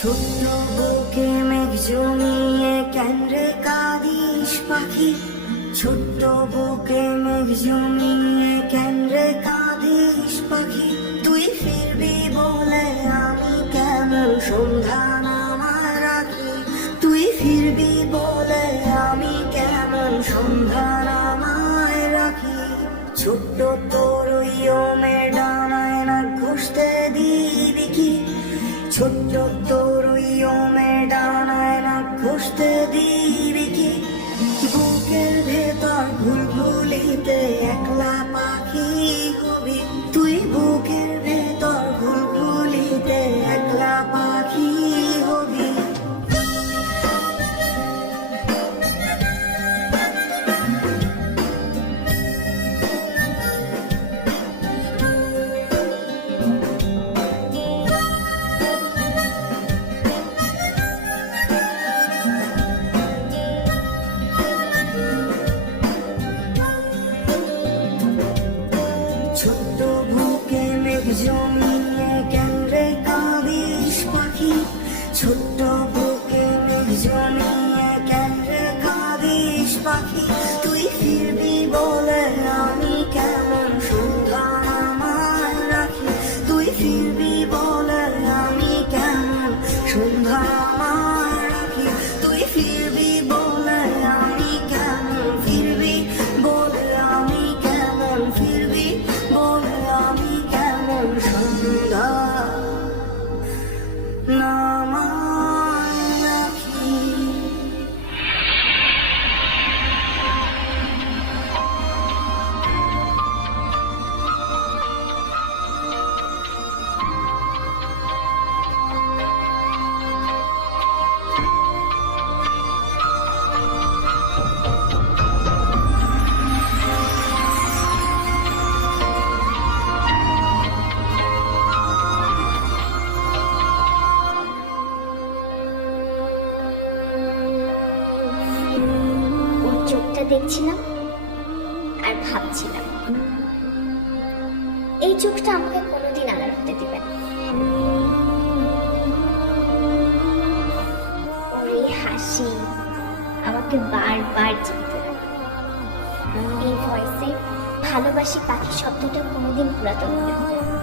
ছোট্ট বুকে মেঘ জমিয়ে কেন রে কাঁদিস পাখি, ছোট্ট বুকে মেঘ জমিয়ে কেন রে কাঁদিস পাখি, তুই ফিরবি বলে আমি কেমন সন্ধ্যা নামায় রাখি, তুই ফিরবি বলে আমি কেমন সন্ধ্যা নামায় রাখি। ছোট্ট তোর ওই ওমের ডানায় না ঘষতে দিবি কি, ছোট্ট তোর ওই ওমের ডানায় না ঘষতে দিবি কি, বুকের ভেতর ঘুলঘুলিতে একলা পাখি হবি, তুই বুকের ভেতর ঘুলঘুলিতে একলা পাখি হবি। ছোট্ট বুকে মেঘ জমিয়ে কেন রে কাঁদিস পাখি, ছোট্ট বুকে মেঘ জমিয়ে কেন রে কাঁদিস পাখি, তুই ফিরবি বলে আমি কেমন সন্ধ্যা নামায় রাখি, তুই ফিরবি বলে আমি কেমন সন্ধ্যা নামায় রাখি, তুই ফিরবি বলে আমি কেমন, ফিরবি বলে আমি কেমন, ফিরবি বলে আমি কেমন সন্ধ্যা নামায় রাখি। ওর চোখটা দেখছিলাম আর ভাবছিলাম, এই চোখটা আমাকে কোনোদিন আড়াল হতে দিবে না। ওর এই হাসি আমাকে বারবার চিনতে লাগে। এই ভয়েসে ভালোবাসি পাখি শব্দটা কোনোদিন পুরাতন মনে হবে না।